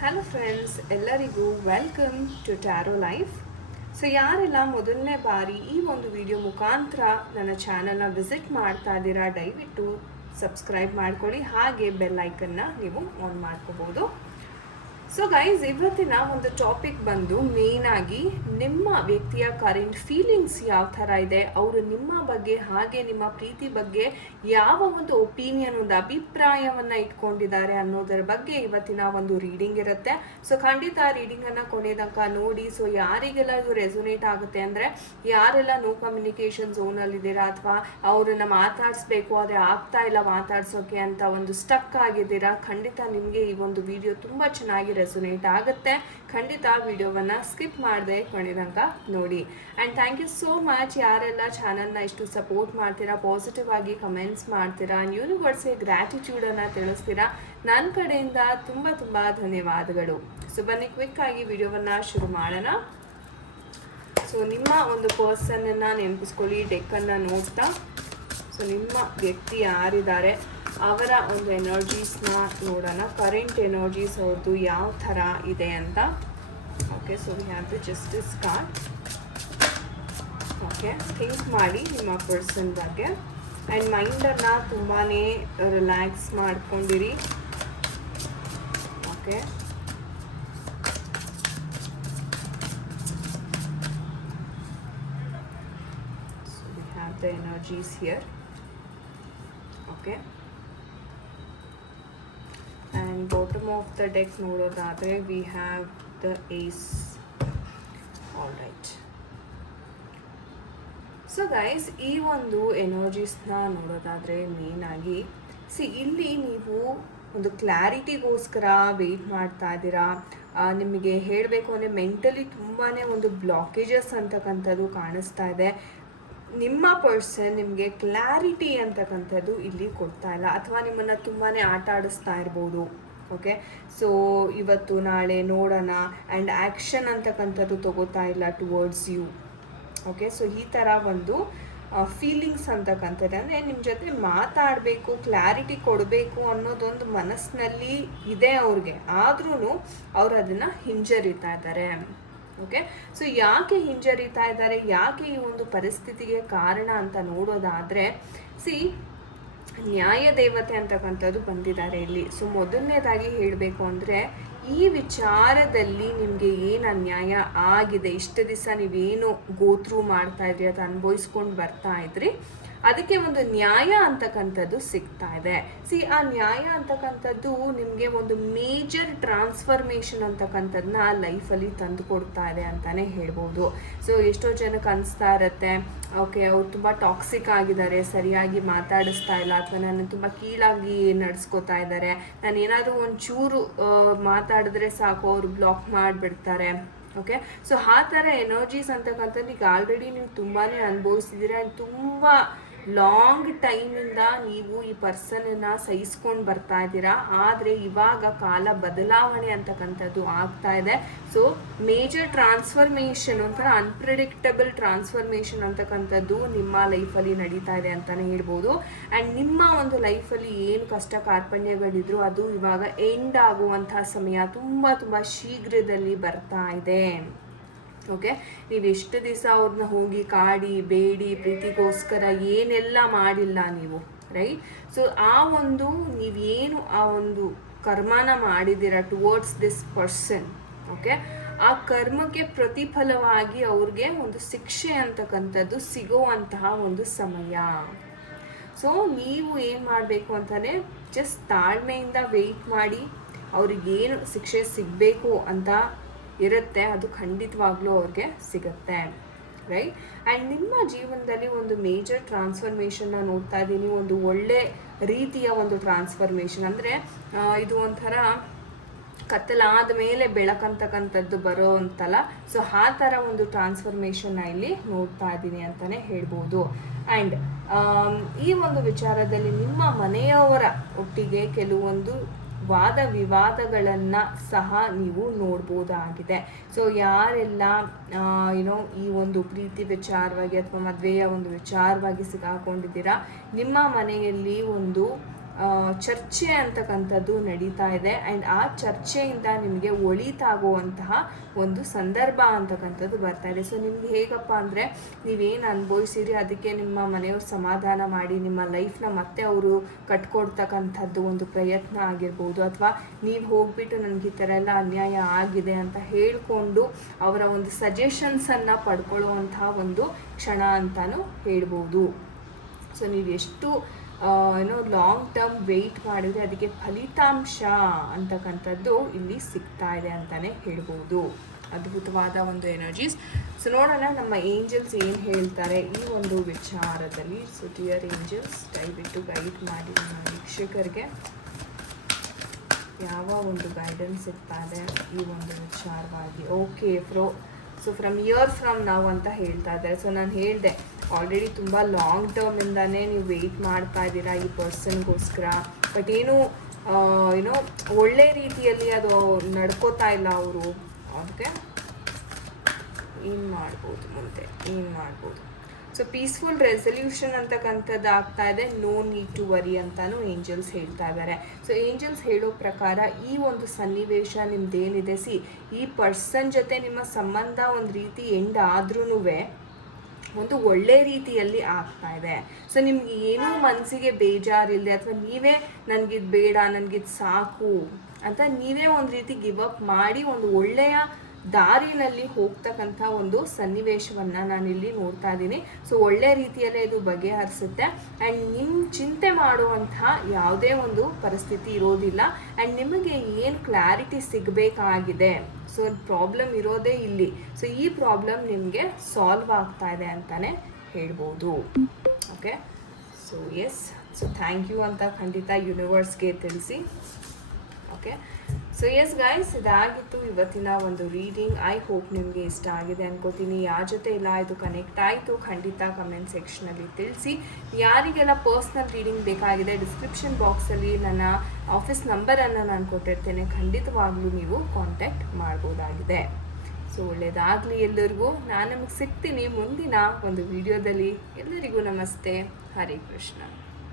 Hello friends ಎಲ್ಲರಿಗೂ welcome to tarot life so ಯಾರೆಲ್ಲ ಮೊದಲನೇ ಬಾರಿ ಈ ಒಂದು ವಿಡಿಯೋ ಮುಖಾಂತರ ನನ್ನ ಚಾನಲ್ನ ವಿಸಿಟ್ ಮಾಡ್ತಾ ಇದ್ದೀರಾ, ದಯವಿಟ್ಟು ಸಬ್ಸ್ಕ್ರೈಬ್ ಮಾಡ್ಕೊಳ್ಳಿ. ಹಾಗೆ ಬೆಲ್ ಐಕನ್ನ ನೀವು ಆನ್ ಮಾಡ್ಕೋಬೋದು. ಸೊ ಗೈಸ್ ಇವತ್ತಿನ ಒಂದು ಟಾಪಿಕ್ ಬಂದು ಮೇನ್ ಆಗಿ ನಿಮ್ಮ ವ್ಯಕ್ತಿಯ ಕರೆಂಟ್ ಫೀಲಿಂಗ್ಸ್ ಯಾವ ಥರ ಇದೆ, ಅವರು ನಿಮ್ಮ ಬಗ್ಗೆ ಹಾಗೆ ನಿಮ್ಮ ಪ್ರೀತಿ ಬಗ್ಗೆ ಯಾವ ಒಂದು ಒಪಿನಿಯನ್ ಒಂದು ಅಭಿಪ್ರಾಯವನ್ನು ಇಟ್ಕೊಂಡಿದ್ದಾರೆ ಅನ್ನೋದರ ಬಗ್ಗೆ ಇವತ್ತಿನ ಒಂದು ರೀಡಿಂಗ್ ಇರುತ್ತೆ. ಸೊ ಖಂಡಿತ ಆ ರೀಡಿಂಗನ್ನು ಕೊನೆ ತನಕ ನೋಡಿ ಸೊ ಯಾರಿಗೆಲ್ಲ ಇದು ರೆಸೊನೇಟ್ ಆಗುತ್ತೆ ಅಂದರೆ ಯಾರೆಲ್ಲ ನೋ ಕಮ್ಯುನಿಕೇಷನ್ ಝೋನಲ್ಲಿದ್ದೀರಾ ಅಥವಾ ಅವರನ್ನು ಮಾತಾಡಿಸ್ಬೇಕು, ಆದರೆ ಆಗ್ತಾ ಇಲ್ಲ ಮಾತಾಡ್ಸೋಕೆ ಅಂತ ಒಂದು ಸ್ಟಕ್ ಆಗಿದ್ದೀರಾ, ಖಂಡಿತ ನಿಮಗೆ ಈ ಒಂದು ವಿಡಿಯೋ ತುಂಬ ಚೆನ್ನಾಗಿ ರೆಸೊನೇಟ್ ಆಗುತ್ತೆ. ಖಂಡಿತ ವಿಡಿಯೋವನ್ನು ಸ್ಕಿಪ್ ಮಾಡದೆ ತನಕ ನೋಡಿ. And thank you so much ಯಾರೆಲ್ಲ ಚಾನಲ್ನ ಇಷ್ಟು ಸಪೋರ್ಟ್ ಮಾಡ್ತೀರಾ ಪಾಸಿಟಿವ್ ಆಗಿ ಕಮೆಂಟ್ಸ್ ಮಾಡ್ತೀರಾ ಯೂನಿವರ್ಸ್ಗೆ ಗ್ರ್ಯಾಟಿಟ್ಯೂಡನ್ನು ತಿಳಿಸ್ತೀರಾ ನನ್ನ ಕಡೆಯಿಂದ ತುಂಬ ತುಂಬ ಧನ್ಯವಾದಗಳು. ಸೊ ಬನ್ನಿ ಕ್ವಿಕ್ ಆಗಿ ವಿಡಿಯೋವನ್ನು ಶುರು ಮಾಡೋಣ. ಸೊ ನಿಮ್ಮ ಒಂದು ಪರ್ಸನನ್ನು ನೆನಪಿಸ್ಕೊಳ್ಳಿ ಡೆಕ್ಕನ್ನು ನೋಡ್ತಾ. ಸೊ ನಿಮ್ಮ ವ್ಯಕ್ತಿ ಯಾರಿದ್ದಾರೆ? ಅವರ ಒಂದು ಎನರ್ಜೀಸ್ನ ನೋಡೋಣ. ಕರೆಂಟ್ ಎನರ್ಜೀಸ್ ಅವ್ರದ್ದು ಯಾವ ಥರ ಇದೆ ಅಂತ. Okay so we have the justice card okay think ಮಾಡಿ ನಿಮ್ಮ ಪರ್ಸನ್ ಬಗ್ಗೆ. ಆ್ಯಂಡ್ ಮೈಂಡನ್ನು ತುಂಬಾ relax ಮಾಡ್ಕೊಂಡಿರಿ. Okay So we have the energies here Okay. And bottom of the deck ನೋಡೋದಾದರೆ we have the ace all right so guys ಈ ಒಂದು ಎನರ್ಜೀಸ್ನ ನೋಡೋದಾದರೆ ಮೇಯ್ನಾಗಿ ಸಿ ಇಲ್ಲಿ ನೀವು ಒಂದು ಕ್ಲಾರಿಟಿಗೋಸ್ಕರ ವೆಯ್ಟ್ ಮಾಡ್ತಾ ಇದ್ದೀರಾ. ನಿಮಗೆ ಹೇಳಬೇಕು ಅಂದರೆ ಮೆಂಟಲಿ ತುಂಬಾ ಒಂದು ಬ್ಲಾಕೇಜಸ್ ಅಂತಕ್ಕಂಥದ್ದು ಕಾಣಿಸ್ತಾ ಇದೆ. ನಿಮ್ಮ ಪರ್ಸನ್ ನಿಮಗೆ ಕ್ಲಾರಿಟಿ ಅಂತಕ್ಕಂಥದ್ದು ಇಲ್ಲಿ ಕೊಡ್ತಾ ಇಲ್ಲ. ಅಥವಾ ನಿಮ್ಮನ್ನು ತುಂಬಾ ಆಟ ಆಡಿಸ್ತಾ ಇರ್ಬೋದು. ಓಕೆ? ಸೊ ಇವತ್ತು ನಾಳೆ ನೋಡೋಣ ಆ್ಯಂಡ್ ಆ್ಯಕ್ಷನ್ ಅಂತಕ್ಕಂಥದ್ದು ತಗೋತಾ ಇಲ್ಲ ಟುವರ್ಡ್ಸ್ ಯು ಓಕೆ? ಸೊ ಈ ಥರ ಒಂದು ಫೀಲಿಂಗ್ಸ್ ಅಂತಕ್ಕಂಥದ್ದು. ಅಂದರೆ ನಿಮ್ಮ ಜೊತೆ ಮಾತಾಡಬೇಕು ಕ್ಲಾರಿಟಿ ಕೊಡಬೇಕು ಅನ್ನೋದೊಂದು ಮನಸ್ಸಿನಲ್ಲಿ ಇದೆ ಅವ್ರಿಗೆ. ಆದ್ರೂ ಅವ್ರು ಅದನ್ನು ಹಿಂಜರಿತಾ ಇದ್ದಾರೆ. ಓಕೆ? ಸೊ ಯಾಕೆ ಹಿಂಜರಿತಾ ಇದ್ದಾರೆ? ಯಾಕೆ ಈ ಒಂದು ಪರಿಸ್ಥಿತಿಗೆ ಕಾರಣ ಅಂತ ನೋಡೋದಾದರೆ ಸಿ ನ್ಯಾಯ ದೇವತೆ ಅಂತಕ್ಕಂಥದ್ದು ಬಂದಿದ್ದಾರೆ ಇಲ್ಲಿ. ಸೊ ಮೊದಲನೇದಾಗಿ ಹೇಳಬೇಕು ಅಂದರೆ, ಈ ವಿಚಾರದಲ್ಲಿ ನಿಮಗೆ ಏನು ಅನ್ಯಾಯ ಆಗಿದೆ? ಇಷ್ಟು ದಿವಸ ನೀವೇನು ಗೋತ್ರೂ ಮಾಡ್ತಾ ಇದ್ರಿ ಅಥವಾ ಅನುಭವಿಸ್ಕೊಂಡು ಬರ್ತಾ ಇದ್ರಿ? ಅದಕ್ಕೆ ಒಂದು ನ್ಯಾಯ ಅಂತಕ್ಕಂಥದ್ದು ಸಿಗ್ತಾ ಇದೆ. ಸಿ, ಆ ನ್ಯಾಯ ಅಂತಕ್ಕಂಥದ್ದು ನಿಮಗೆ ಒಂದು ಮೇಜರ್ ಟ್ರಾನ್ಸ್ಫರ್ಮೇಷನ್ ಅಂತಕ್ಕಂಥದ್ದನ್ನ ಲೈಫಲ್ಲಿ ತಂದು ಕೊಡ್ತಾ ಇದೆ ಅಂತಾನೆ ಹೇಳ್ಬೋದು. ಸೊ, ಎಷ್ಟೋ ಜನಕ್ಕೆ ಅನಿಸ್ತಾ ಇರತ್ತೆ, ಓಕೆ, ಅವ್ರು ತುಂಬ ಟಾಕ್ಸಿಕ್ ಆಗಿದ್ದಾರೆ, ಸರಿಯಾಗಿ ಮಾತಾಡಿಸ್ತಾ ಇಲ್ಲ, ಅಥವಾ ನಾನು ತುಂಬ ಕೀಳಾಗಿ ನಡೆಸ್ಕೋತಾ ಇದ್ದಾರೆ. ನಾನು ಏನಾದರೂ ಒಂಚೂರು ಚೂರು ಮಾತಾಡಿದ್ರೆ ಸಾಕು, ಅವರು ಬ್ಲಾಕ್ ಮಾಡಿಬಿಡ್ತಾರೆ, ಓಕೆ? ಸೊ, ಆ ಥರ ಎನರ್ಜೀಸ್ ಅಂತಕ್ಕಂಥದ್ದು ಈಗ ಆಲ್ರೆಡಿ ನೀವು ತುಂಬಾ ಅನುಭವಿಸಿದ್ದೀರ. ತುಂಬ ಲಾಂಗ್ ಟೈಮಿಂದ ನೀವು ಈ ಪರ್ಸನನ್ನು ಸಹಿಸ್ಕೊಂಡು ಬರ್ತಾ ಇದ್ದೀರಾ? ಆದರೆ ಇವಾಗ ಕಾಲ ಬದಲಾವಣೆ ಅಂತಕ್ಕಂಥದ್ದು ಆಗ್ತಾ ಇದೆ. ಸೊ ಮೇಜರ್ ಟ್ರಾನ್ಸ್ಫರ್ಮೇಷನ್ ಒಂಥರ ಅನ್ಪ್ರಿಡಿಕ್ಟಬಲ್ ಟ್ರಾನ್ಸ್ಫರ್ಮೇಷನ್ ಅಂತಕ್ಕಂಥದ್ದು ನಿಮ್ಮ ಲೈಫಲ್ಲಿ ನಡೀತಾ ಇದೆ ಅಂತಲೇ ಹೇಳ್ಬೋದು. ಆ್ಯಂಡ್ ನಿಮ್ಮ ಒಂದು ಲೈಫಲ್ಲಿ ಏನು ಕಷ್ಟ ಕಾರ್ಪಣ್ಯಗಳಿದ್ರು ಅದು ಇವಾಗ ಎಂಡ್ ಆಗುವಂತಹ ಸಮಯ ತುಂಬ ತುಂಬ ಶೀಘ್ರದಲ್ಲಿ ಬರ್ತಾ ಇದೆ. ಓಕೆ? ನೀವು ಎಷ್ಟು ದಿವಸ ಅವ್ರನ್ನ ಹೋಗಿ ಕಾಡಿ, ಬೇಡಿ, ಪ್ರೀತಿಗೋಸ್ಕರ ಏನೆಲ್ಲ ಮಾಡಿಲ್ಲ ನೀವು ರೈಟ್ ಸೊ ಆ ಒಂದು ನೀವೇನು ಆ ಒಂದು ಕರ್ಮನ ಮಾಡಿದ್ದೀರ ಟುವರ್ಡ್ಸ್ ದಿಸ್ ಪರ್ಸನ್ ಓಕೆ ಆ ಕರ್ಮಕ್ಕೆ ಪ್ರತಿಫಲವಾಗಿ ಅವ್ರಿಗೆ ಒಂದು ಶಿಕ್ಷೆ ಅಂತಕ್ಕಂಥದ್ದು ಸಿಗುವಂತಹ ಒಂದು ಸಮಯ. ಸೊ ನೀವು ಏನು ಮಾಡಬೇಕು ಅಂತಲೇ ಜಸ್ಟ್ ತಾಳ್ಮೆಯಿಂದ ವೆಯ್ಟ್ ಮಾಡಿ, ಅವ್ರಿಗೇನು ಶಿಕ್ಷೆ ಸಿಗಬೇಕು ಅಂತ ಇರುತ್ತೆ, ಅದು ಖಂಡಿತವಾಗ್ಲೂ ಅವ್ರಿಗೆ ಸಿಗುತ್ತೆ ರೈಟ್ ಆ್ಯಂಡ್ ನಿಮ್ಮ ಜೀವನದಲ್ಲಿ ಒಂದು ಮೇಜರ್ ಟ್ರಾನ್ಸ್ಫರ್ಮೇಷನ್ನ ನೋಡ್ತಾ ಇದ್ದೀನಿ, ಒಂದು ಒಳ್ಳೆ ರೀತಿಯ ಒಂದು ಟ್ರಾನ್ಸ್ಫರ್ಮೇಷನ್ ಅಂದರೆ ಇದು ಒಂಥರ ಕತ್ತಲಾದ ಮೇಲೆ ಬೆಳಕಂತಕ್ಕಂಥದ್ದು ಬರೋ ಅಂತಲ್ಲ. ಸೊ ಆ ಥರ ಒಂದು ಟ್ರಾನ್ಸ್ಫರ್ಮೇಷನ್ನ ಇಲ್ಲಿ ನೋಡ್ತಾ ಇದ್ದೀನಿ ಅಂತಲೇ ಹೇಳ್ಬೋದು. ಆ್ಯಂಡ್ ಈ ಒಂದು ವಿಚಾರದಲ್ಲಿ ನಿಮ್ಮ ಮನೆಯವರ ಒಟ್ಟಿಗೆ ಕೆಲವೊಂದು ವಾದ ವಿವಾದಗಳನ್ನು ಸಹ ನೀವು ನೋಡ್ಬೋದಾಗಿದೆ. ಸೊ ಯಾರೆಲ್ಲ ಏನೋ ಈ ಒಂದು ಪ್ರೀತಿ ವಿಚಾರವಾಗಿ ಅಥವಾ ಮದುವೆಯ ಒಂದು ವಿಚಾರವಾಗಿ ಸಿಗಾಕೊಂಡಿದ್ದೀರಾ, ನಿಮ್ಮ ಮನೆಯಲ್ಲಿ ಒಂದು ಚರ್ಚೆ ಅಂತಕ್ಕಂಥದ್ದು ನಡೀತಾ ಇದೆ. ಆ್ಯಂಡ್ ಆ ಚರ್ಚೆಯಿಂದ ನಿಮಗೆ ಒಳಿತಾಗುವಂತಹ ಒಂದು ಸಂದರ್ಭ ಅಂತಕ್ಕಂಥದ್ದು ಬರ್ತಾ ಇದೆ. ಸೊ ನಿಮ್ಗೆ ಹೇಗಪ್ಪ ಅಂದರೆ ನೀವೇನು ಅನುಭವಿಸಿರಿ ಅದಕ್ಕೆ ನಿಮ್ಮ ಮನೆಯವ್ರು ಸಮಾಧಾನ ಮಾಡಿ, ನಿಮ್ಮ ಲೈಫ್ನ ಮತ್ತೆ ಅವರು ಕಟ್ಕೊಡ್ತಕ್ಕಂಥದ್ದು ಒಂದು ಪ್ರಯತ್ನ ಆಗಿರ್ಬೋದು. ಅಥವಾ ನೀವು ಹೋಗ್ಬಿಟ್ಟು ನನಗೆ ಈ ಥರ ಎಲ್ಲ ಅನ್ಯಾಯ ಆಗಿದೆ ಅಂತ ಹೇಳಿಕೊಂಡು ಅವರ ಒಂದು ಸಜೆಷನ್ಸನ್ನು ಪಡ್ಕೊಳ್ಳುವಂತಹ ಒಂದು ಕ್ಷಣ ಅಂತಲೂ ಹೇಳ್ಬೋದು. ಸೊ ನೀವು ಎಷ್ಟು ಏನೋ ಲಾಂಗ್ ಟರ್ಮ್ ವೆಯ್ಟ್ ಮಾಡಿದರೆ ಅದಕ್ಕೆ ಫಲಿತಾಂಶ ಅಂತಕ್ಕಂಥದ್ದು ಇಲ್ಲಿ ಸಿಗ್ತಾ ಇದೆ ಅಂತಲೇ ಹೇಳ್ಬೋದು. ಅದ್ಭುತವಾದ ಒಂದು ಎನರ್ಜೀಸ್ ಸೊ ನೋಡೋಣ ನಮ್ಮ ಏಂಜಲ್ಸ್ ಏನು ಹೇಳ್ತಾರೆ ಈ ಒಂದು ವಿಚಾರದಲ್ಲಿ. ಸೊ ಡಿಯರ್ ಏಂಜಲ್ಸ್ ದಯವಿಟ್ಟು ಗೈಡ್ ಮಾಡಿ ನಮ್ಮ ವೀಕ್ಷಕರಿಗೆ. ಯಾವ ಒಂದು ಗೈಡೆನ್ಸ್ ಸಿಗ್ತಾ ಈ ಒಂದು ವಿಚಾರವಾಗಿ? ಓಕೆ ಫ್ರೋ ಸೊ ಫ್ರಮ್ ಇಯರ್ ಫ್ರಮ್ ನಾವು ಅಂತ ಹೇಳ್ತಾ ಇದ್ದಾರೆ. ಸೊ ನಾನು ಹೇಳಿದೆ ಆಲ್ರೆಡಿ ತುಂಬ ಲಾಂಗ್ ಟರ್ಮಿಂದನೇ ನೀವು ವೆಯ್ಟ್ ಮಾಡ್ತಾ ಇದ್ದೀರಾ ಈ ಪರ್ಸನ್ಗೋಸ್ಕರ ಬಟ್ ಏನು ಏನೋ ಒಳ್ಳೆ ರೀತಿಯಲ್ಲಿ ಅದು ನಡ್ಕೋತಾ ಇಲ್ಲ ಅವರು. ಅದಕ್ಕೆ ಏನು ಮಾಡ್ಬೋದು ಮುಂದೆ? ಏನು ಮಾಡ್ಬೋದು? ಸೊ ಪೀಸ್ಫುಲ್ ರೆಸಲ್ಯೂಷನ್ ಅಂತಕ್ಕಂಥದ್ದು ಆಗ್ತಾ ಇದೆ. ನೋ ನೀಡ್ ಟು ವರಿ ಅಂತಾನು ಏಂಜಲ್ಸ್ ಹೇಳ್ತಾ ಇದ್ದಾರೆ. ಸೊ ಏಂಜಲ್ಸ್ ಹೇಳೋ ಪ್ರಕಾರ ಈ ಒಂದು ಸನ್ನಿವೇಶ ನಿಮ್ದೇನಿದೆ ಸಿ, ಈ ಪರ್ಸನ್ ಜೊತೆ ನಿಮ್ಮ ಸಂಬಂಧ ಒಂದು ರೀತಿ ಎಂಡ್ ಆದ್ರೂ ಒಂದು ಒಳ್ಳೆ ರೀತಿಯಲ್ಲಿ ಆಗ್ತಾ ಇದೆ. ಸೊ ನಿಮ್ಗೆ ಏನೂ ಮನಸ್ಸಿಗೆ ಬೇಜಾರಿಲ್ಲದೆ ಅಥವಾ ನೀವೇ ನನಗಿದು ಬೇಡ, ನನಗಿದು ಸಾಕು ಅಂತ ನೀವೇ ಒಂದು ರೀತಿ ಗಿವ್ ಅಪ್ ಮಾಡಿ ಒಂದು ಒಳ್ಳೆಯ ದಾರಿನಲ್ಲಿ ಹೋಗ್ತಕ್ಕಂಥ ಒಂದು ಸನ್ನಿವೇಶವನ್ನು ನಾನಿಲ್ಲಿ ನೋಡ್ತಾ ಇದ್ದೀನಿ. ಸೊ ಒಳ್ಳೆ ರೀತಿಯಲ್ಲೇ ಇದು ಬಗೆಹರಿಸುತ್ತೆ. ಆ್ಯಂಡ್ ನಿಮ್ಮ ಚಿಂತೆ ಮಾಡುವಂಥ ಯಾವುದೇ ಒಂದು ಪರಿಸ್ಥಿತಿ ಇರೋದಿಲ್ಲ. ಆ್ಯಂಡ್ ನಿಮಗೆ ಏನು ಕ್ಲಾರಿಟಿ ಸಿಗಬೇಕಾಗಿದೆ? ಸೊ ಪ್ರಾಬ್ಲಮ್ ಇರೋದೇ ಇಲ್ಲಿ. ಸೊ ಈ ಪ್ರಾಬ್ಲಮ್ ನಿಮಗೆ ಸಾಲ್ವ್ ಆಗ್ತಾ ಇದೆ ಅಂತಲೇ ಹೇಳ್ಬೋದು. Okay so yes so thank you ಅಂತ ಖಂಡಿತ ಯೂನಿವರ್ಸ್ಗೆ ತಿಳಿಸಿ. ಓಕೆ ಸೊ ಎಸ್ ಗೈಸ್ ಇದಾಗಿತ್ತು ಇವತ್ತಿನ ಒಂದು ರೀಡಿಂಗ್ ಐ ಹೋಪ್ ನಿಮಗೆ ಇಷ್ಟ ಆಗಿದೆ ಅನ್ಕೋತೀನಿ. ಯಾರ ಜೊತೆ ಇಲ್ಲ, ಇದು ಕನೆಕ್ಟ್ ಆಯಿತು, ಖಂಡಿತ ಕಮೆಂಟ್ ಸೆಕ್ಷನಲ್ಲಿ ತಿಳಿಸಿ. ಯಾರಿಗೆಲ್ಲ ಪರ್ಸ್ನಲ್ ರೀಡಿಂಗ್ ಬೇಕಾಗಿದೆ ಡಿಸ್ಕ್ರಿಪ್ಷನ್ ಬಾಕ್ಸಲ್ಲಿ ನನ್ನ ಆಫೀಸ್ ನಂಬರನ್ನು ನಾನು ಕೊಟ್ಟಿರ್ತೇನೆ. ಖಂಡಿತವಾಗ್ಲೂ ನೀವು ಕಾಂಟ್ಯಾಕ್ಟ್ ಮಾಡ್ಬೋದಾಗಿದೆ. ಸೊ ಒಳ್ಳೆಯದಾಗಲಿ ಎಲ್ಲರಿಗೂ. ನಾನು ನಿಮಗೆ ಸಿಗ್ತೀನಿ ಮುಂದಿನ ಒಂದು ವಿಡಿಯೋದಲ್ಲಿ ಎಲ್ಲರಿಗೂ ನಮಸ್ತೆ. ಹರೇ ಕೃಷ್ಣ.